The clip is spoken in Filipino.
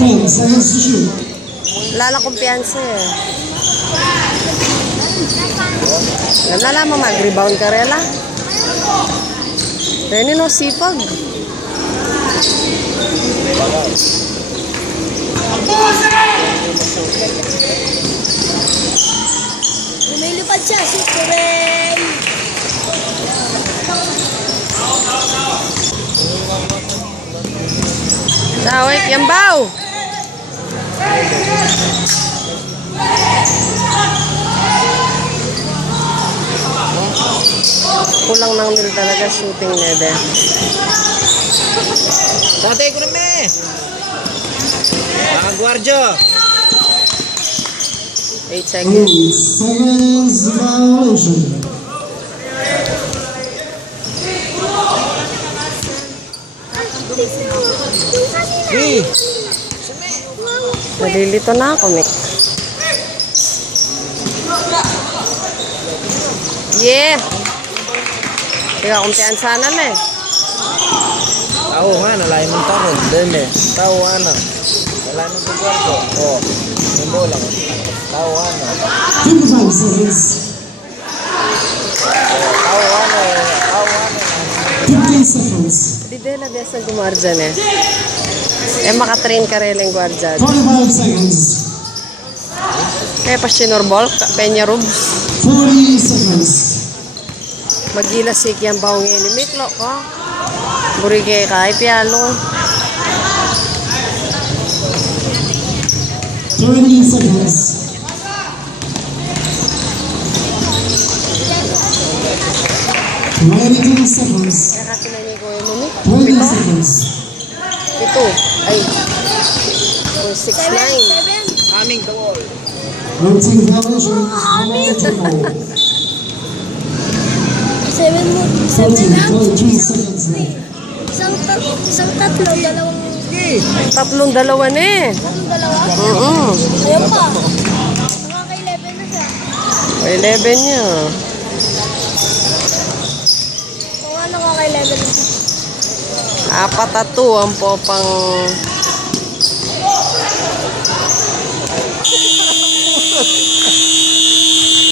10 seconds to shoot. Wala lang kumpiyansa eh. Alam na lamang mag-rebound ka rela. Rene no, sipag. Lumilipad siya, si Kurey. Dawik, Yambaw! Kulang lang nila talaga shooting nede. Sate ko rin me! Nakagwardyo! 8 seconds. 8 seconds violation. Hey! Nalilito na ako, Mick. Yeah! Kaya kumpiyansa na na eh. Tao nga, nalayan mong takot. Deme. Tao ano. Nalayan mong gwardo. O. Yung bola mo. Tao ano. 25 seconds. Tao ano. Tao ano. 15 seconds. Di dela besa gumardyan eh. Eh makatrain ka rin yung guardian. 45 seconds. Kaya pa sinurbol, Peña Rubs. 40 seconds. Magila si Kian Baong ni Miklo ko. Buri kay kay pialo. 30 seconds. 22 seconds. Kaya katinan niya ko yung mumik. 20 seconds. Ito. Ay. 6'9". Coming the wall. No team violation. No turnover. 7 42 seconds left. Isang tatlo, dalawang Tatlong dalawa na eh. dalawa. Mm-mm. Ayun pa. Nakaka-11 na siya. 11 niya. Oo nga, nakaka-11 na siya. 4-2 ang popang